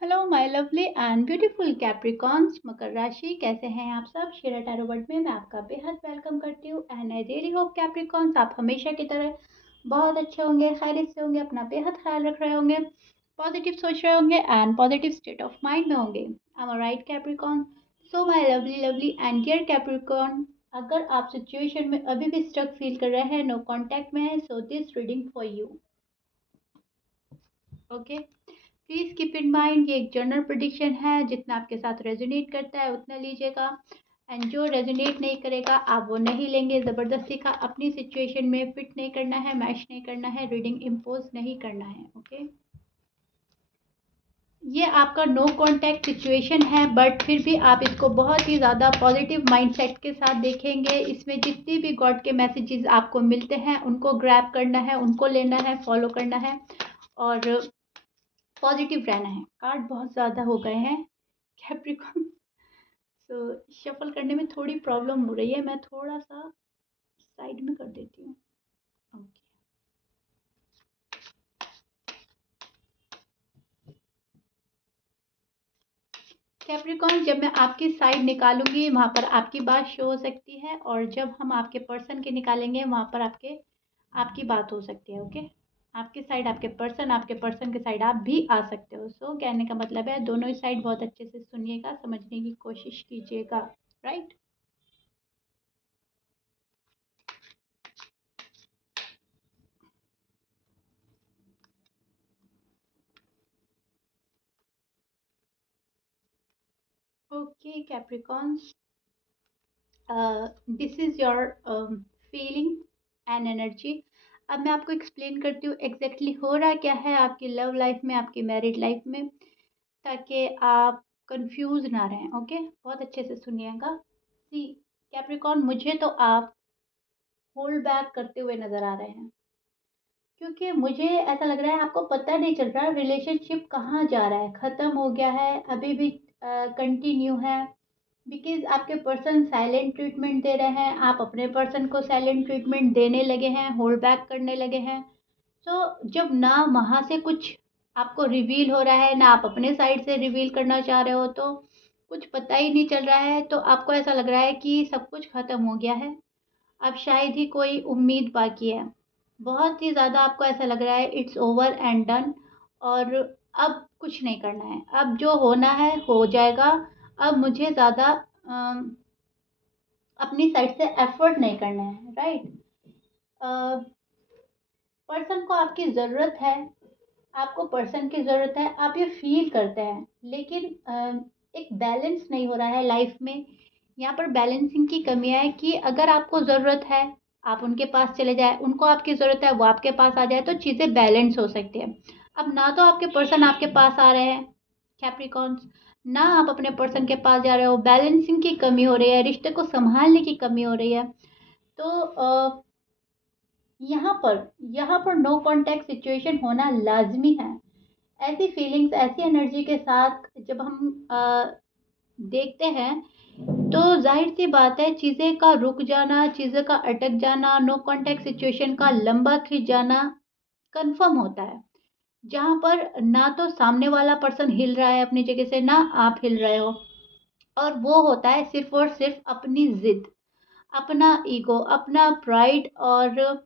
Hello my lovely and beautiful Capricorns, मकर राशि। कैसे हैं आप सब? शेरा टैरो वर्ल्ड में मैं आपका बेहद वेलकम करती हूँ and I really hope Capricorns आप हमेशा की तरह बहुत अच्छे होंगे, खैरियत से होंगे, अपना बेहद ख्याल रख रहे होंगे, पॉजिटिव सोच रहे होंगे and positive state of mind में होंगे। I am right Capricorn? So my lovely lovely and dear Capricorn, अगर आप सिचुएशन में अभी भी स्ट्रक फील कर रहे हैं, नो कांटेक्ट में है, so this reading for you. Okay, please keep in mind ये एक जनरल प्रिडिक्शन है, जितना आपके साथ रेजोनेट करता है उतना लीजिएगा एंड जो रेजोनेट नहीं करेगा आप वो नहीं लेंगे। ज़बरदस्ती का अपनी सिचुएशन में फिट नहीं करना है, मैच नहीं करना है, रीडिंग इम्पोज नहीं करना है। ओके, ये आपका नो कांटेक्ट सिचुएशन है, बट फिर भी आप इसको बहुत ही ज़्यादा पॉजिटिव माइंडसेट के साथ देखेंगे। इसमें जितनी भी गॉड के मैसेजेस आपको मिलते हैं उनको ग्रैब करना है, उनको लेना है, फॉलो करना है और पॉजिटिव रहना है। कार्ड बहुत ज़्यादा हो गए हैं कैप्रिकॉन, तो शफल करने में थोड़ी प्रॉब्लम हो रही है। मैं थोड़ा सा साइड में कर देती हूँ। ओके, कैप्रिकॉन, जब मैं आपकी साइड निकालूंगी वहाँ पर आपकी बात शो हो सकती है और जब हम आपके पर्सन के निकालेंगे वहाँ पर आपकी बात हो सकती है। ओके, आपके पर्सन के साइड आप भी आ सकते हो। सो कहने का मतलब है दोनों ही साइड बहुत अच्छे से सुनिएगा, समझने की कोशिश कीजिएगा। Right, okay Capricorns, this is your feeling and energy. अब मैं आपको एक्सप्लेन करती हूँ एग्जैक्टली हो रहा क्या है आपकी लव लाइफ में, आपकी मैरिड लाइफ में, ताकि आप कंफ्यूज ना रहें। ओके, बहुत अच्छे से सुनिएगा। सी कैप्रिकॉन, मुझे तो आप होल्ड बैक करते हुए नजर आ रहे हैं, क्योंकि मुझे ऐसा लग रहा है आपको पता नहीं चल रहा रिलेशनशिप कहाँ जा रहा है, ख़त्म हो गया है, अभी भी कंटिन्यू है। बिकॉज आपके पर्सन साइलेंट ट्रीटमेंट दे रहे हैं, आप अपने पर्सन को साइलेंट ट्रीटमेंट देने लगे हैं, होल्ड बैक करने लगे हैं। तो जब ना वहाँ से कुछ आपको रिवील हो रहा है, ना आप अपने साइड से रिवील करना चाह रहे हो, तो कुछ पता ही नहीं चल रहा है, तो आपको ऐसा लग रहा है कि सब कुछ ख़त्म हो गया है, अब शायद ही कोई उम्मीद बाकी है। बहुत ही ज़्यादा आपको ऐसा लग रहा है इट्स ओवर एंड डन, और अब कुछ नहीं करना है, अब जो होना है हो जाएगा। अब मुझे ज़्यादा अपनी साइड से एफर्ट नहीं करना है। राइट, पर्सन को आपकी ज़रूरत है, आपको पर्सन की ज़रूरत है, आप ये फील करते हैं, लेकिन एक बैलेंस नहीं हो रहा है लाइफ में। यहाँ पर बैलेंसिंग की कमी है कि अगर आपको ज़रूरत है आप उनके पास चले जाए, उनको आपकी ज़रूरत है वो आपके पास आ जाए, तो चीज़ें बैलेंस हो सकती है। अब ना तो आपके पर्सन आपके पास आ रहे हैं कैप्रिकॉन्स, ना आप अपने पर्सन के पास जा रहे हो, बैलेंसिंग की कमी हो रही है, रिश्ते को संभालने की कमी हो रही है। तो यहाँ पर नो कांटेक्ट सिचुएशन होना लाजमी है। ऐसी फीलिंग्स, ऐसी एनर्जी के साथ जब हम देखते हैं, तो जाहिर सी बात है चीज़ें का रुक जाना, चीज़ें का अटक जाना, नो कांटेक्ट सिचुएशन का लंबा खिंच जाना कंफर्म होता है, जहाँ पर ना तो सामने वाला पर्सन हिल रहा है अपनी जगह से, ना आप हिल रहे हो, और वो होता है सिर्फ और सिर्फ अपनी जिद, अपना ईगो, अपना प्राइड और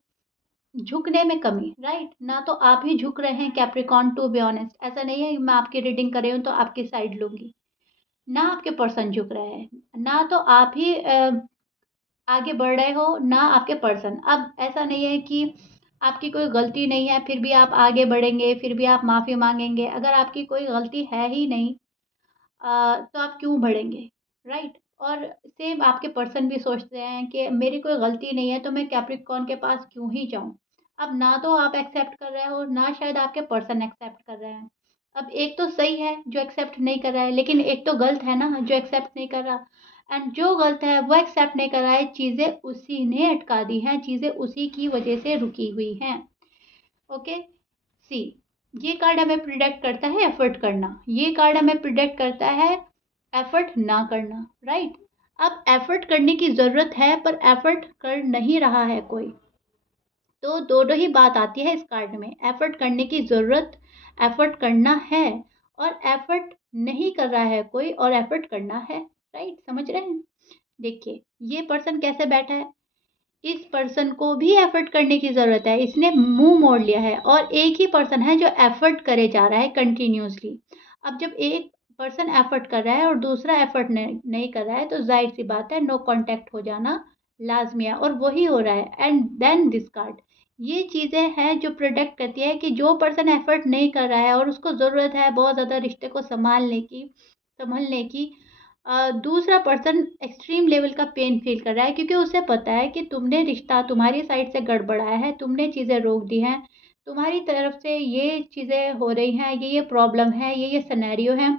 झुकने में कमी। राइट, ना तो आप ही झुक रहे हैं कैप्रिकॉन, टू बी ऑनेस्ट ऐसा नहीं है मैं आपकी रीडिंग कर रही हूँ तो आपकी साइड लूंगी, ना आपके पर्सन झुक रहे हैं, ना तो आप ही आगे बढ़ रहे हो, ना आपके पर्सन। अब ऐसा नहीं है कि आपकी कोई गलती नहीं है फिर भी आप आगे बढ़ेंगे, फिर भी आप माफ़ी मांगेंगे। अगर आपकी कोई गलती है ही नहीं, तो आप क्यों बढ़ेंगे? राइट, और सेम आपके पर्सन भी सोचते हैं कि मेरी कोई गलती नहीं है तो मैं कैप्रिकॉन के पास क्यों ही जाऊं। अब ना तो आप एक्सेप्ट कर रहे हो, ना शायद आपके पर्सन एक्सेप्ट कर रहे हैं। अब एक तो सही है जो एक्सेप्ट नहीं कर रहा है, लेकिन एक तो गलत है ना जो एक्सेप्ट नहीं कर रहा, एंड जो गलत है वो एक्सेप्ट नहीं कर रहा है, चीज़ें उसी ने अटका दी हैं, चीज़ें उसी की वजह से रुकी हुई हैं। ओके, सी, ये कार्ड हमें प्रिडिक्ट करता है एफर्ट करना, ये कार्ड हमें प्रिडिक्ट करता है एफर्ट ना करना। राइट, अब एफर्ट करने की ज़रूरत है पर एफर्ट कर नहीं रहा है कोई, तो दोनों ही बात आती है इस कार्ड में। एफर्ट करने की ज़रूरत, एफर्ट करना है, और एफर्ट नहीं कर रहा है कोई और एफर्ट करना है, राइट? समझ रहे हैं? देखिए, ये पर्सन कैसे बैठा है, इस पर्सन को भी एफर्ट करने की ज़रूरत है, इसने मुँह मोड़ लिया है और एक ही पर्सन है जो एफर्ट करे जा रहा है कंटिन्यूअसली। अब जब एक पर्सन एफर्ट कर रहा है और दूसरा एफर्ट नहीं कर रहा है, तो ज़ाहिर-सी बात है नो कॉन्टैक्ट हो जाना लाज़मी है और वही हो रहा है एंड देन डिस्कार्ड। ये चीज़ें हैं जो प्रिडिक्ट करती है कि जो पर्सन एफर्ट नहीं कर रहा है और उसको ज़रूरत है बहुत ज़्यादा रिश्ते को सँभालने की, दूसरा पर्सन एक्सट्रीम लेवल का पेन फ़ील कर रहा है क्योंकि उसे पता है कि तुमने रिश्ता तुम्हारी साइड से गड़बड़ाया है, तुमने चीज़ें रोक दी हैं, तुम्हारी तरफ से ये चीज़ें हो रही हैं, ये प्रॉब्लम है, ये सिनेरियो है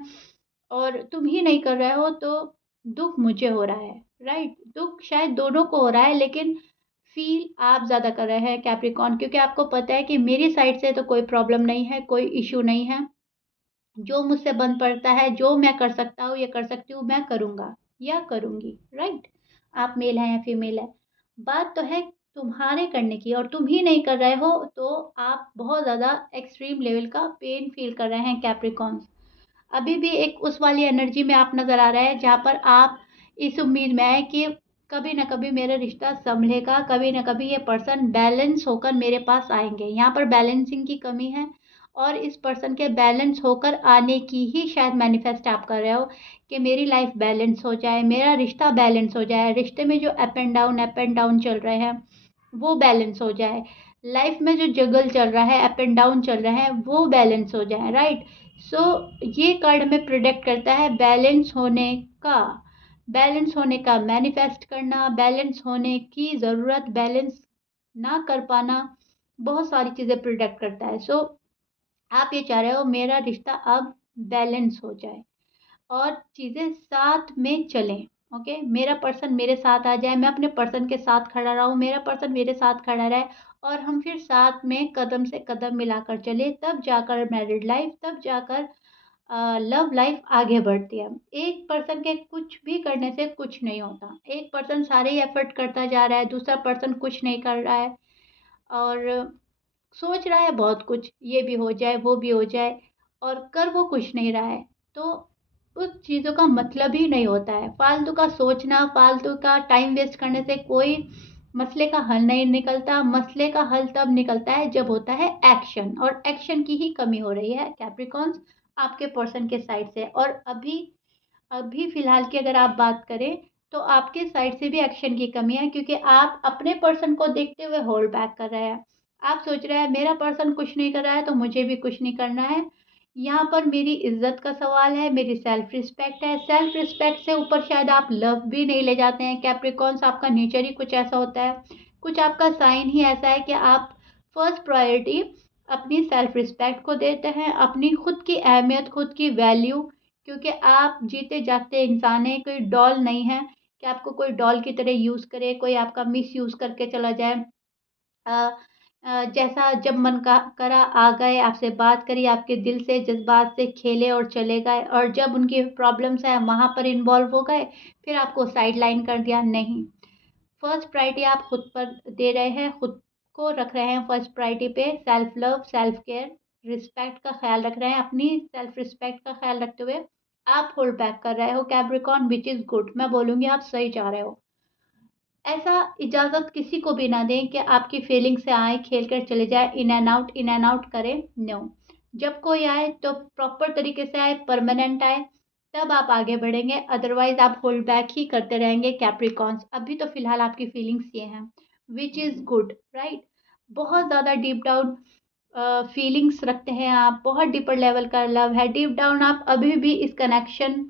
और तुम ही नहीं कर रहे हो तो दुःख मुझे हो रहा है, राइट? दुःख शायद दोनों को हो रहा है लेकिन फ़ील आप ज़्यादा कर रहे हैं कैप्रिकॉर्न, क्योंकि आपको पता है कि मेरी साइड से तो कोई प्रॉब्लम नहीं है, कोई इश्यू नहीं है। जो मुझसे बन पड़ता है, जो मैं कर सकता हूँ या कर सकती हूँ, मैं करूँगा या करूँगी, राइट? आप मेल हैं या फीमेल हैं। बात तो है तुम्हारे करने की और तुम ही नहीं कर रहे हो, तो आप बहुत ज़्यादा एक्सट्रीम लेवल का पेन फ़ील कर रहे हैं कैप्रिकॉर्न्स। अभी भी एक उस वाली एनर्जी में आप नज़र आ रहे हैं, जहाँ पर आप इस उम्मीद में हैं कि कभी न कभी मेरा रिश्ता सँभलेगा, कभी न कभी ये पर्सन बैलेंस होकर मेरे पास आएँगे। यहाँ पर बैलेंसिंग की कमी है और इस पर्सन के बैलेंस होकर आने की ही शायद मैनिफेस्ट आप कर रहे हो कि मेरी लाइफ़ बैलेंस हो जाए, मेरा रिश्ता बैलेंस हो जाए, रिश्ते में जो अप एंड डाउन चल रहे हैं, वो बैलेंस हो जाए। लाइफ़ में जो जगल चल रहा है, अप एंड डाउन चल रहे हैं, वो बैलेंस हो जाए, राइट? सो ये कार्ड हमें प्रिडिक्ट करता है का बैलेंस होने का मैनिफेस्ट करना, बैलेंस होने की ज़रूरत, बैलेंस ना कर पाना, बहुत सारी चीज़ें प्रिडिक्ट करता है। सो आप ये चाह रहे हो मेरा रिश्ता अब बैलेंस हो जाए और चीज़ें साथ में चलें, ओके? मेरा पर्सन मेरे साथ आ जाए, मैं अपने पर्सन के साथ खड़ा रहूँ, मेरा पर्सन मेरे साथ खड़ा रहे और हम फिर साथ में कदम से कदम मिलाकर चलें, तब जाकर मैरिड लाइफ़, तब जाकर लव लाइफ़ आगे बढ़ती है। एक पर्सन के कुछ भी करने से कुछ नहीं होता। एक पर्सन सारे ही एफ़र्ट करता जा रहा है, दूसरा पर्सन कुछ नहीं कर रहा है और सोच रहा है बहुत कुछ, ये भी हो जाए, वो भी हो जाए और कर वो कुछ नहीं रहा है। तो उस चीज़ों का मतलब ही नहीं होता है। फ़ालतू का सोचना, फ़ालतू का टाइम वेस्ट करने से कोई मसले का हल नहीं निकलता। मसले का हल तब निकलता है जब होता है एक्शन और एक्शन की ही कमी हो रही है कैप्रिकॉर्न्स आपके पर्सन के साइड से और अभी अभी फ़िलहाल की अगर आप बात करें, तो आपके साइड से भी एक्शन की कमी है क्योंकि आप अपने पर्सन को देखते हुए होल्ड बैक कर रहे हैं। आप सोच रहे हैं मेरा पर्सन कुछ नहीं कर रहा है तो मुझे भी कुछ नहीं करना है। यहाँ पर मेरी इज़्ज़त का सवाल है, मेरी सेल्फ रिस्पेक्ट है। सेल्फ रिस्पेक्ट से ऊपर शायद आप लव भी नहीं ले जाते हैं कैप्रिकॉर्न्स, आपका नेचर ही कुछ ऐसा होता है। कुछ आपका साइन ही ऐसा है कि आप फर्स्ट प्रायोरिटी अपनी सेल्फ रिस्पेक्ट को देते हैं, अपनी खुद की अहमियत, खुद की वैल्यू, क्योंकि आप जीते जागते इंसान हैं, कोई डॉल नहीं है कि आपको कोई डॉल की तरह यूज़ करे, कोई आपका मिसयूज़ करके चला जाए। अ जैसा जब मन का करा आ गए, आपसे बात करी, आपके दिल से, जज़्बात से खेले और चले गए और जब उनकी प्रॉब्लम्स हैं, वहाँ पर इन्वॉल्व हो गए, फिर आपको साइडलाइन कर दिया, नहीं। फर्स्ट प्रायोरिटी आप खुद पर दे रहे हैं, खुद को रख रहे हैं फर्स्ट प्रायोरिटी पे, self love, self care, respect का ख़्याल रख रहे हैं, अपनी सेल्फ रिस्पेक्ट का ख़्याल रखते हुए आप होल्ड बैक कर रहे हो कैप्रिकॉर्न व्हिच इज़ गुड। मैं बोलूँगी आप सही जा रहे हो। ऐसा इजाज़त किसी को भी ना दें कि आपकी फीलिंग से आए, खेल कर चले जाए, इन एंड आउट करें, नो। जब कोई आए तो प्रॉपर तरीके से आए, परमानेंट आए, तब आप आगे बढ़ेंगे, अदरवाइज़ आप होल्ड बैक ही करते रहेंगे कैप्रिकॉर्न्स। अभी तो फ़िलहाल आपकी फीलिंग्स ये हैं, व्हिच इज़ गुड, राइट? बहुत ज़्यादा डीप डाउन फीलिंग्स रखते हैं आप, बहुत डीपर लेवल का लव है, डीप डाउन आप अभी भी इस कनेक्शन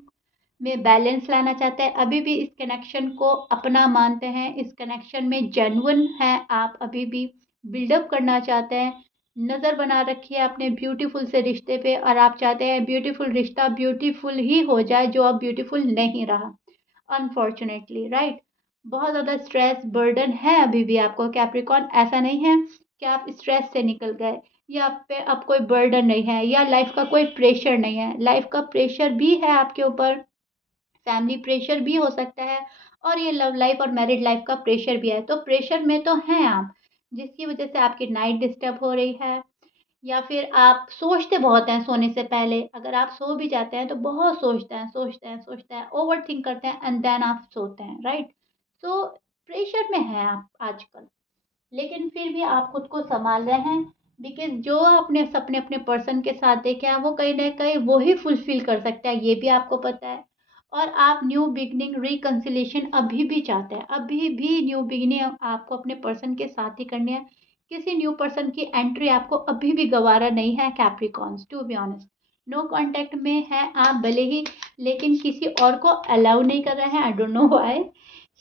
में बैलेंस लाना चाहते हैं, अभी भी इस कनेक्शन को अपना मानते हैं, इस कनेक्शन में जेन्युइन हैं आप अभी भी, बिल्डअप करना चाहते हैं, नज़र बना रखी है अपने ब्यूटीफुल से रिश्ते पे और आप चाहते हैं ब्यूटीफुल रिश्ता ब्यूटीफुल ही हो जाए जो अब ब्यूटीफुल नहीं रहा, अनफॉर्चुनेटली, राइट? बहुत ज़्यादा स्ट्रेस बर्डन है अभी भी आपको कैप्रिकॉर्न, ऐसा नहीं है कि आप स्ट्रेस से निकल गए या आप पे अब कोई बर्डन नहीं है या लाइफ का कोई प्रेशर नहीं है, लाइफ का प्रेशर भी है आपके ऊपर, फैमिली प्रेशर भी हो सकता है और ये लव लाइफ और मैरिड लाइफ का प्रेशर भी है। तो प्रेशर में तो हैं आप, जिसकी वज़ह से आपकी नाइट डिस्टर्ब हो रही है या फिर आप सोचते बहुत हैं सोने से पहले, अगर आप सो भी जाते हैं तो बहुत सोचते हैं, ओवरथिंक करते हैं एंड देन आप सोते हैं, राइट? सो प्रेशर में हैं आप आजकल, लेकिन फिर भी आप खुद को सँभाल रहे हैं, बिकॉज़ जो आपने सपने अपने पर्सन के साथ देखे हैं, वो कहीं न कहीं वो ही फुलफ़िल कर सकता है, ये भी आपको पता है। और आप न्यू बिगिनिंग, रिकन्सिलिएशन अभी भी चाहते हैं, अभी भी न्यू बिगिनिंग आपको अपने पर्सन के साथ ही करनी है। किसी न्यू पर्सन की एंट्री आपको अभी भी गवारा नहीं है Capricorns, to be honest. No contact में हैं आप भले ही, लेकिन किसी और को अलाउ नहीं कर रहे हैं, आई डोंट नो व्हाई।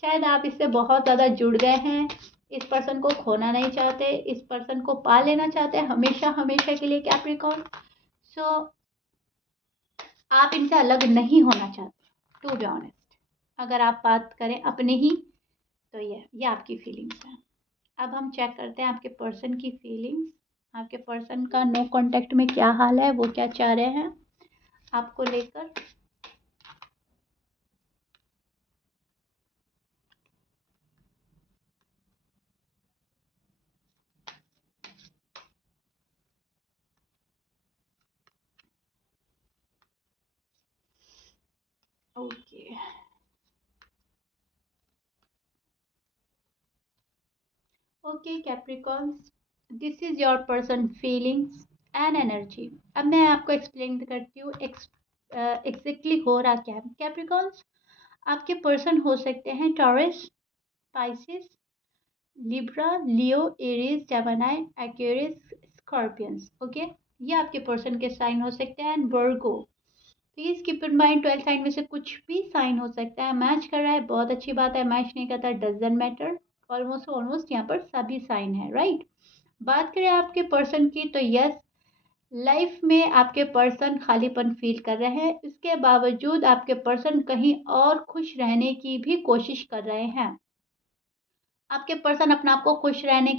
शायद आप इससे बहुत ज़्यादा जुड़ गए हैं, इस पर्सन को खोना नहीं चाहते, इस पर्सन को पा लेना चाहते हैं हमेशा हमेशा के लिए कैप्रिकॉर्न। सो आप इनसे अलग नहीं होना चाहते, टू बी ऑनेस्ट। अगर आप बात करें अपने ही, तो ये आपकी फीलिंग्स हैं। अब हम चेक करते हैं आपके पर्सन की फीलिंग्स। आपके पर्सन का नो कांटेक्ट में क्या हाल है, वो क्या चाह रहे हैं आपको लेकर। Okay, okay Capricorns, this is your person feelings and energy. अब मैं आपको एक्सप्लेन करती हूँ एग्जैक्टली हो रहा क्या है। कैप्रिकॉर्न्स, आपके पर्सन हो सकते हैं Taurus, Pisces, Libra, Leo, Aries, Gemini, Aquarius, Scorpions. Okay, ये आपके पर्सन के साइन हो सकते हैं। And Virgo, please keep in mind 12 sign में से कुछ भी साइन हो सकता है। मैच कर रहा है बहुत अच्छी बात है, मैच नहीं करता डजंट मैटर। ऑलमोस्ट ऑलमोस्ट यहाँ पर सभी साइन है, राइट? बात करें आपके पर्सन की, तो यस, लाइफ में आपके पर्सन खालीपन फील कर रहे हैं, इसके बावजूद आपके पर्सन कहीं और खुश रहने की भी कोशिश कर रहे हैं। आपके पर्सन अपने आप को खुश रहने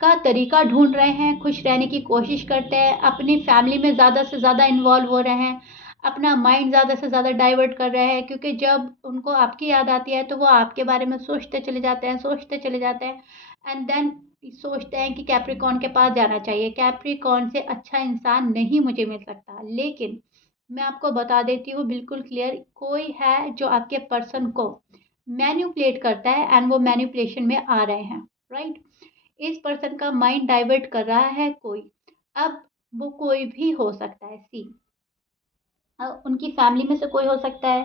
का तरीका ढूंढ रहे हैं, खुश रहने की कोशिश करते हैं, अपनी फैमिली में ज़्यादा से ज़्यादा इन्वॉल्व हो रहे हैं, अपना माइंड ज़्यादा से ज़्यादा डाइवर्ट कर रहे हैं, क्योंकि जब उनको आपकी याद आती है तो वो आपके बारे में सोचते चले जाते हैं एंड देन सोचते हैं कि कैप्रिकॉर्न के पास जाना चाहिए, कैप्रिकॉर्न से अच्छा इंसान नहीं मुझे मिल सकता। लेकिन मैं आपको बता देती हूँ बिल्कुल क्लियर, कोई है जो आपके पर्सन को मैन्युपुलेट करता है एंड वो मैन्युपुलेशन में आ रहे हैं, राइट? इस पर्सन का माइंड डाइवर्ट कर रहा है कोई। अब वो कोई भी हो सकता है, सी, उनकी फैमिली में से कोई हो सकता है,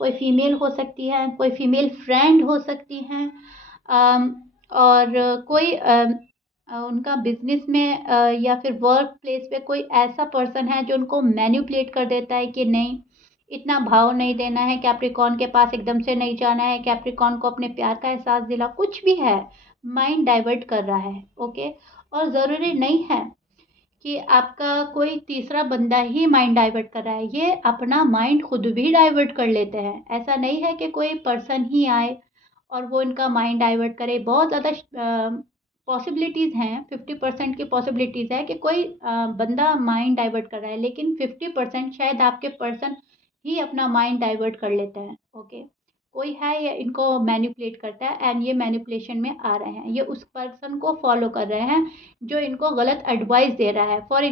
कोई फीमेल हो सकती है, कोई फीमेल फ्रेंड हो सकती हैं, और कोई उनका बिजनेस में या फिर वर्क प्लेस पे कोई ऐसा पर्सन है जो उनको मैन्युपुलेट कर देता है कि नहीं, इतना भाव नहीं देना है, कैप्रिकॉर्न के पास एकदम से नहीं जाना है, कैप्रिकॉर्न को अपने प्यार का एहसास दिला, कुछ भी है, माइंड डाइवर्ट कर रहा है। ओके, और ज़रूरी नहीं है कि आपका कोई तीसरा बंदा ही माइंड डाइवर्ट कर रहा है, ये अपना माइंड खुद भी डाइवर्ट कर लेते हैं। ऐसा नहीं है कि कोई पर्सन ही आए और वो इनका माइंड डाइवर्ट करे। बहुत ज़्यादा पॉसिबिलिटीज़ हैं, 50% की पॉसिबिलिटीज़ है कि कोई बंदा माइंड डाइवर्ट कर रहा है, लेकिन 50% शायद आपके पर्सन ही अपना माइंड डाइवर्ट कर लेते हैं। ओके, कोई है ये इनको मैनिपुलेट करता है एंड ये मैनिपुलेशन में आ रहे हैं, ये उस पर्सन को फॉलो कर रहे हैं जो इनको गलत एडवाइस दे रहा है। फॉर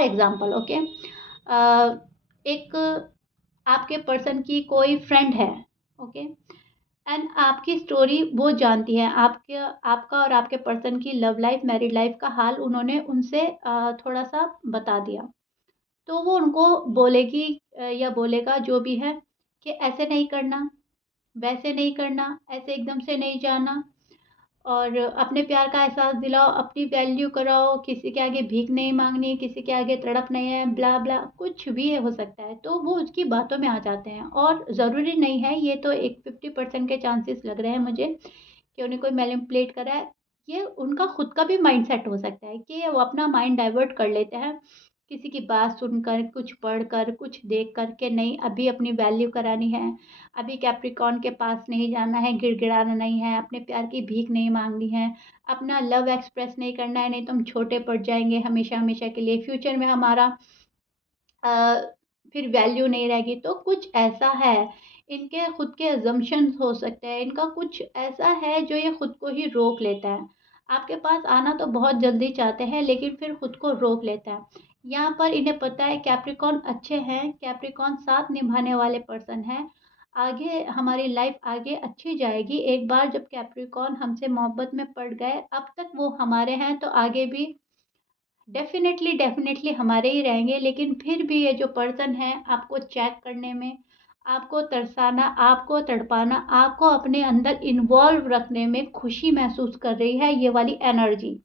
एग्जाम्पल, ओके, एक आपके पर्सन की कोई फ्रेंड है, ओके, एंड आपकी स्टोरी वो जानती है, आपका और आपके पर्सन की लव लाइफ, मैरिड लाइफ का हाल उन्होंने उनसे थोड़ा सा बता दिया। तो वो उनको बोलेगी या बोलेगा जो भी है कि ऐसे नहीं करना, वैसे नहीं करना, ऐसे एकदम से नहीं जाना, और अपने प्यार का एहसास दिलाओ, अपनी वैल्यू कराओ, किसी के आगे भीख नहीं मांगनी है, किसी के आगे तड़प नहीं है, ब्ला ब्ला, कुछ भी हो सकता है। तो वो उसकी बातों में आ जाते हैं, और ज़रूरी नहीं है, ये तो एक 50% के चांसेस लग रहे हैं मुझे कि उन्हें कोई मैनिपुलेट करा है। ये उनका खुद का भी माइंड सेट हो सकता है कि वो अपना माइंड डाइवर्ट कर लेते हैं किसी की बात सुनकर, कुछ पढ़कर, कुछ देख कर के, नहीं अभी अपनी वैल्यू करानी है, अभी कैप्रिकॉर्न के पास नहीं जाना है, गिड़गिड़ाना नहीं है, अपने प्यार की भीख नहीं मांगनी है, अपना लव एक्सप्रेस नहीं करना है, नहीं तो हम छोटे पड़ जाएंगे हमेशा हमेशा के लिए, फ्यूचर में हमारा अ, फिर वैल्यू नहीं रहेगी। तो कुछ ऐसा है, इनके खुद के अजम्पशंस हो सकते हैं, इनका कुछ ऐसा है जो ये खुद को ही रोक लेता है। आपके पास आना तो बहुत जल्दी चाहते हैं लेकिन फिर खुद को रोक लेता है। यहाँ पर इन्हें पता है कैप्रिकॉर्न अच्छे हैं, कैप्रिकॉर्न साथ निभाने वाले पर्सन हैं। आगे हमारी लाइफ आगे अच्छी जाएगी। एक बार जब कैप्रिकॉर्न हमसे मोहब्बत में पड़ गए, अब तक वो हमारे हैं तो आगे भी डेफ़िनेटली हमारे ही रहेंगे। लेकिन फिर भी ये जो पर्सन है आपको चेक करने में, आपको तरसाना, आपको तड़पाना, आपको अपने अंदर इन्वॉल्व रखने में खुशी महसूस कर रही है ये वाली एनर्जी।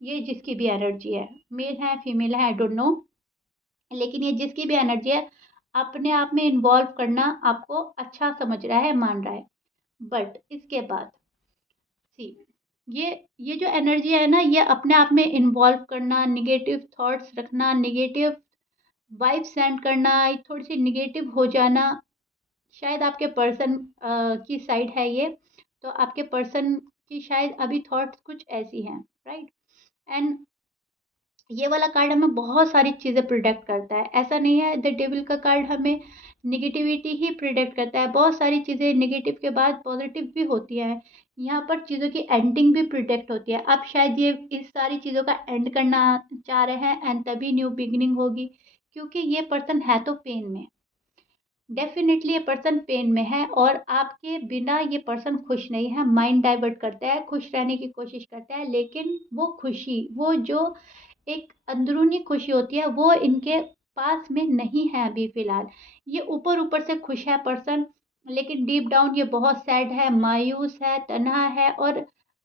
ये जिसकी भी एनर्जी है, मेल है, फीमेल है, आई डोंट नो। लेकिन ये जिसकी भी एनर्जी है, अपने आप में इन्वॉल्व करना आपको अच्छा समझ रहा है, मान रहा है। बट इसके बाद सी ये ये जो एनर्जी है ना, ये अपने आप में इन्वॉल्व करना, नेगेटिव थॉट्स रखना, नेगेटिव वाइब सेंड करना, थोड़ी सी नेगेटिव हो जाना, शायद आपके पर्सन की साइड है ये। तो आपके पर्सन की शायद अभी थॉट्स कुछ ऐसी हैं, राइट। एंड ये वाला कार्ड हमें बहुत सारी चीज़ें प्रिडिक्ट करता है। ऐसा नहीं है द डेविल का कार्ड हमें नेगेटिविटी ही प्रिडिक्ट करता है। बहुत सारी चीज़ें नेगेटिव के बाद पॉजिटिव भी होती हैं। यहाँ पर चीज़ों की एंडिंग भी प्रिडिक्ट होती है। अब शायद ये इस सारी चीज़ों का एंड करना चाह रहे हैं एंड तभी न्यू बिगिनिंग होगी, क्योंकि ये पर्सन है तो पेन में। डेफ़िनेटली ये पर्सन पेन में है और आपके बिना ये पर्सन खुश नहीं है। माइंड डाइवर्ट करता है, खुश रहने की कोशिश करता है, लेकिन वो खुशी, वो जो एक अंदरूनी खुशी होती है, वो इनके पास में नहीं है अभी फ़िलहाल। ये ऊपर-ऊपर से खुश है पर्सन, लेकिन डीप डाउन ये बहुत सैड है, मायूस है, तन्हा है और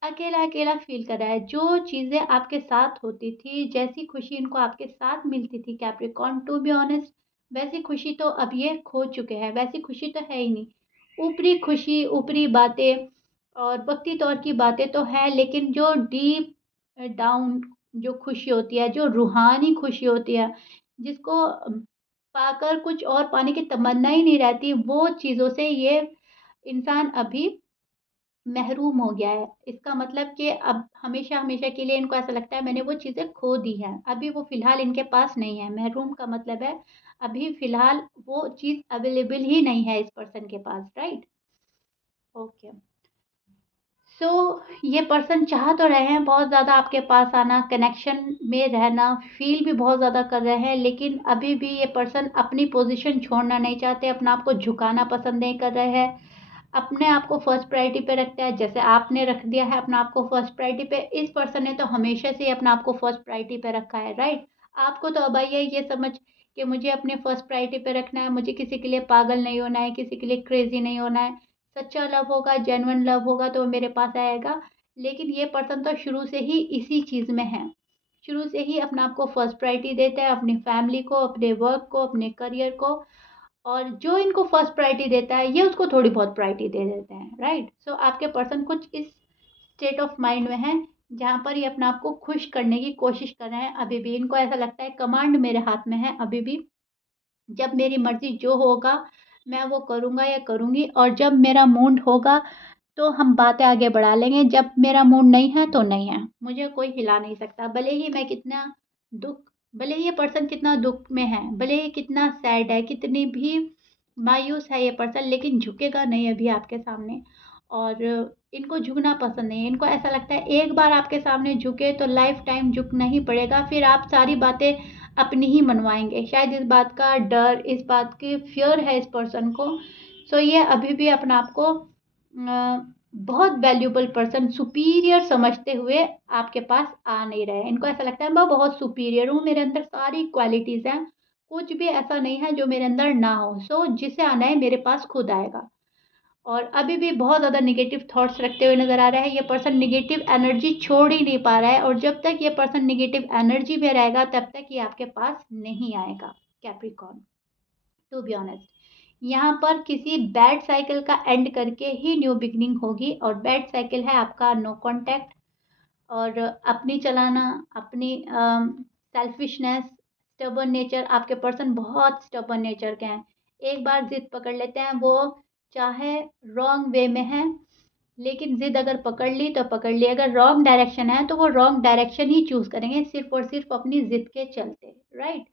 अकेला-अकेला फ़ील कर रहा है। जो चीज़ें आपके साथ होती थी, जैसी खुशी इनको आपके साथ मिलती थी कैप्रिकॉर्न, टू बी ऑनेस्ट वैसी खुशी तो अब ये खो चुके हैं, वैसी खुशी तो है ही नहीं। ऊपरी खुशी, ऊपरी बातें और वक़्ती तौर की बातें तो हैं, लेकिन जो डीप डाउन जो खुशी होती है, जो रूहानी खुशी होती है, जिसको पाकर कुछ और पाने की तमन्ना ही नहीं रहती, वो चीज़ों से ये इंसान अभी महरूम हो गया है। इसका मतलब कि अब हमेशा-हमेशा के लिए इनको ऐसा लगता है मैंने वो चीज़ें खो दी हैं। अभी वो फ़िलहाल इनके पास नहीं है। महरूम का मतलब है अभी फ़िलहाल वो चीज़ अवेलेबल ही नहीं है इस पर्सन के पास, राइट? ओके। सो ये पर्सन चाह तो रहे हैं बहुत ज़्यादा आपके पास आना, कनेक्शन में रहना, फ़ील भी बहुत ज़्यादा कर रहे हैं, लेकिन अभी भी ये पर्सन अपनी पोज़ीशन छोड़ना नहीं चाहते, अपना आप को झुकाना पसंद नहीं कर रहे हैं। अपने आप को फर्स्ट प्रायोरिटी पे रखता है, जैसे आपने रख दिया है अपना आप को फर्स्ट प्रायोरिटी पे, इस पर्सन ने तो हमेशा से ही अपना आप को फर्स्ट प्रायोरिटी पे रखा है, राइट? आपको तो अब आई है ये समझ कि मुझे अपने फर्स्ट प्रायोरिटी पे रखना है, मुझे किसी के लिए पागल नहीं होना है, किसी के लिए क्रेज़ी नहीं होना है। सच्चा लव होगा, जेन्युइन लव होगा तो वो मेरे पास आएगा। लेकिन ये पर्सन तो शुरू से ही इसी चीज़ में है। शुरू से ही अपना आप को फर्स्ट प्रायोरिटी देता है, अपनी फैमिली को, अपने वर्क को, अपने करियर को, और जो इनको फर्स्ट प्रायोरिटी देता है ये उसको थोड़ी बहुत प्रायोरिटी दे देते हैं, राइट। सो आपके पर्सन कुछ इस स्टेट ऑफ माइंड में है जहाँ पर ये अपने आप को खुश करने की कोशिश कर रहे हैं। अभी भी इनको ऐसा लगता है कमांड मेरे हाथ में है, अभी भी जब मेरी मर्जी जो होगा मैं वो करूँगा या करूँगी, और जब मेरा मूड होगा तो हम बातें आगे बढ़ा लेंगे, जब मेरा मूड नहीं है तो नहीं है। मुझे कोई हिला नहीं सकता, भले ही मैं कितना दुःख भले ही ये पर्सन कितना दुःख में है, भले ही कितना सैड है, कितनी भी मायूस है ये पर्सन, लेकिन झुकेगा नहीं अभी आपके सामने। और इनको झुकना पसंद नहीं है। इनको ऐसा लगता है एक बार आपके सामने झुके तो लाइफ़ टाइम झुकना ही पड़ेगा, फिर आप सारी बातें अपनी ही मनवाएँगे। शायद इस बात का डर, इस बात की फ़ियर है इस पर्सन को। सो ये अभी भी अपने आप को बहुत वैल्यूएबल पर्सन, सुपीरियर समझते हुए आपके पास आ नहीं रहे हैं। इनको ऐसा लगता है मैं बहुत सुपीरियर हूँ, मेरे अंदर सारी क्वालिटीज़ हैं, कुछ भी ऐसा नहीं है जो मेरे अंदर ना हो। सो जिसे आना है मेरे पास खुद आएगा। और अभी भी बहुत ज़्यादा नेगेटिव थॉट्स रखते हुए नज़र आ रहा है। ये पर्सन नेगेटिव एनर्जी छोड़ ही नहीं पा रहा है, और जब तक ये पर्सन नेगेटिव एनर्जी में रहेगा तब तक ये आपके पास नहीं आएगा कैप्रिकॉर्न, टू बी ऑनेस्ट। यहाँ पर किसी बैड साइकिल का एंड करके ही न्यू बिगनिंग होगी, और बैड साइकिल है आपका नो कांटेक्ट और अपनी चलाना, अपनी सेल्फिशनेस, स्टबर्न नेचर। आपके पर्सन बहुत स्टबर्न नेचर के हैं। एक बार ज़िद पकड़ लेते हैं, वो चाहे रॉन्ग वे में है, लेकिन ज़िद अगर पकड़ ली तो पकड़ ली। अगर रॉन्ग डायरेक्शन है तो वो रॉन्ग डायरेक्शन ही चूज़ करेंगे, सिर्फ़ और सिर्फ़ अपनी ज़िद के चलते, राइट?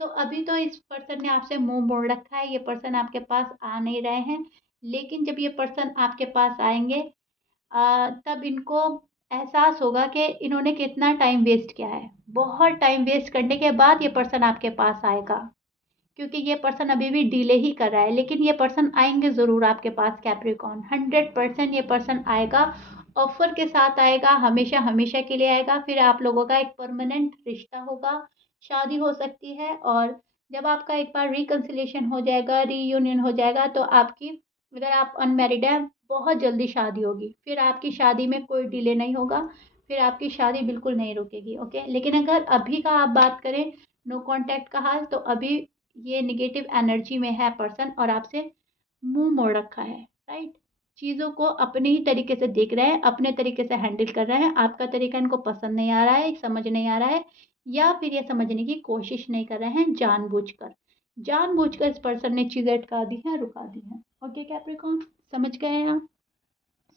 तो अभी तो इस पर्सन ने आपसे मुँह मोड़ रखा है, ये पर्सन आपके पास आ नहीं रहे हैं। लेकिन जब ये पर्सन आपके पास आएँगे तब इनको एहसास होगा कि इन्होंने कितना टाइम वेस्ट किया है। बहुत टाइम वेस्ट करने के बाद ये पर्सन आपके पास आएगा, क्योंकि ये पर्सन अभी भी डिले ही कर रहा है, लेकिन ये पर्सन आएँगे ज़रूर आपके पास कैप्रिकॉर्न, 100% ये पर्सन आएगा, ऑफ़र के साथ आएगा, हमेशा-हमेशा के लिए आएगा, फिर आप लोगों का एक परमानेंट रिश्ता होगा, शादी हो सकती है और जब आपका एक बार रिकन्सिलिएशन हो जाएगा, रीयूनियन हो जाएगा तो आपकी, अगर आप अनमैरिड हैं, बहुत जल्दी शादी होगी। फिर आपकी शादी में कोई डिले नहीं होगा, फिर आपकी शादी बिल्कुल नहीं रुकेगी, ओके? लेकिन अगर अभी का आप बात करें, नो कॉन्टैक्ट का हाल, तो अभी ये नेगेटिव एनर्जी में है पर्सन और आपसे मुँह मोड़ रखा है, राइट? चीज़ों को अपने ही तरीके से देख रहे हैं, अपने तरीके से हैंडल कर रहे हैं, आपका तरीका इनको पसंद नहीं आ रहा है, समझ नहीं आ रहा है या फिर ये समझने की कोशिश नहीं कर रहे हैं जानबूझकर। जानबूझकर इस पर्सन ने चीज़ें अटका दी हैं, रुका दी हैं। ओके कैप्रिकॉर्न, समझ गए हैं आप?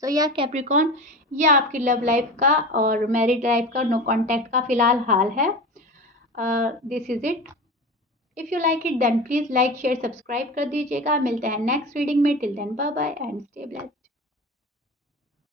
सो या कैप्रिकॉर्न, ये आपकी लव लाइफ का और मैरिड लाइफ का नो कॉन्टैक्ट का फिलहाल हाल है। This is it. If you like it then please like share subscribe कर दीजिएगा। मिलते हैं नेक्स्ट रीडिंग में। Till then bye bye and stay blessed.